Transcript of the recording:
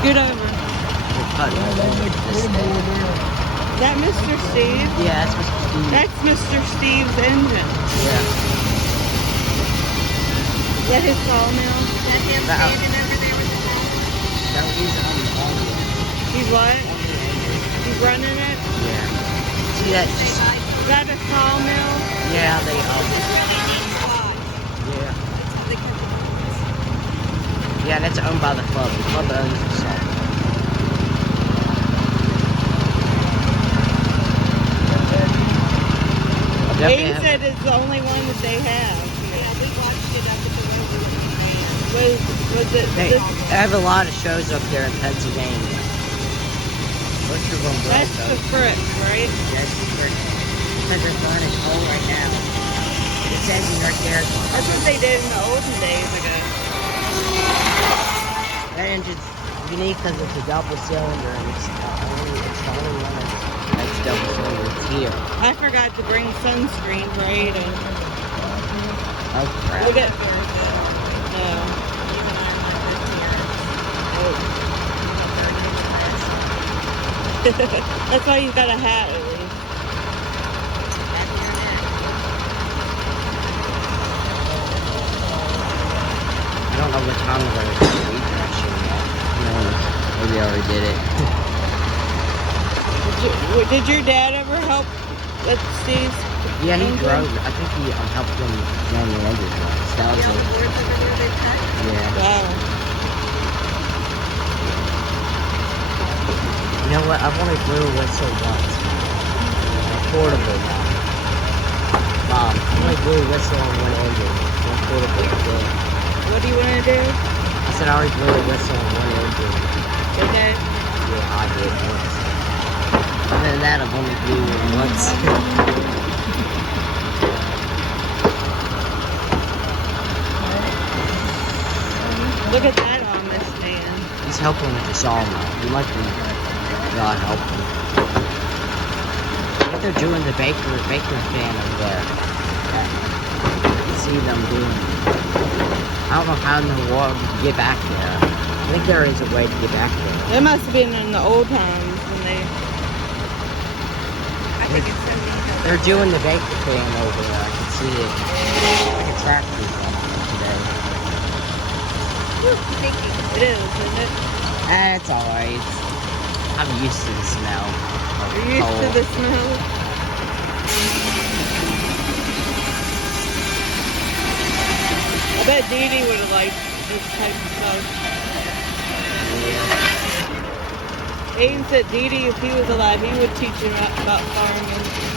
Scoot over. Is that Mr. Steve? Yeah, that's Mr. Steve. That's Mr. Steve's engine. Yeah. Is that his sawmill? That him standing over there with the phone? No, he's on the He's what? He's running it? Yeah. See that? Is Is that a sawmill? Yeah, they really neat spot. Yeah. That's how they cut the bones. Yeah, that's owned by the club. The club owns the salt. Aiden said it's the only one that they have. Yeah, we watched it up at the road when we ran. Was it They this? have a lot of shows up there in Pennsylvania. What's your one That's the Frick, right? That's the Frick. Because it's on its hole right now. It's ending right there. That's what they did in the olden days ago. That engine's unique because it's a double cylinder and it's the only one that's double cylinder. It's here. I forgot to bring sunscreen for Aiden. Oh crap. Look at no. That's why he's got a hat at least. I don't know what time we're going to do that shit yet. No, maybe I already did it. Did your dad ever help with Steve's? Yeah, he engine? drove. I think he helped him run the engine once. That was Yeah, the it. boards over there they cut. Yeah. Wow. You know what? I've only blew a whistle once. A portable one. Mom, I only blew a whistle on one engine. One portable engine. What do you want to do? I said I already blew a whistle on one engine. Okay. Yeah, I did once. Other than that, I've only blew one once. Look at that on this man. He's helping with the sawmill. He might be God helping. I think they're doing the baker fan over there. You can see them doing it. I don't know how in the world to get back there. I think there is a way to get back there. That must have been in the old times when they. I think it's so neat. They're doing the baker fan over there. I can see it. Like a tractor today. Sticky. It is, isn't it? It's alright. I'm used to the smell. Of You're used coal. to the smell. I bet Dee Dee would have liked this type of stuff. Yeah. Aiden said Dee Dee, if he was alive, he would teach him about farming.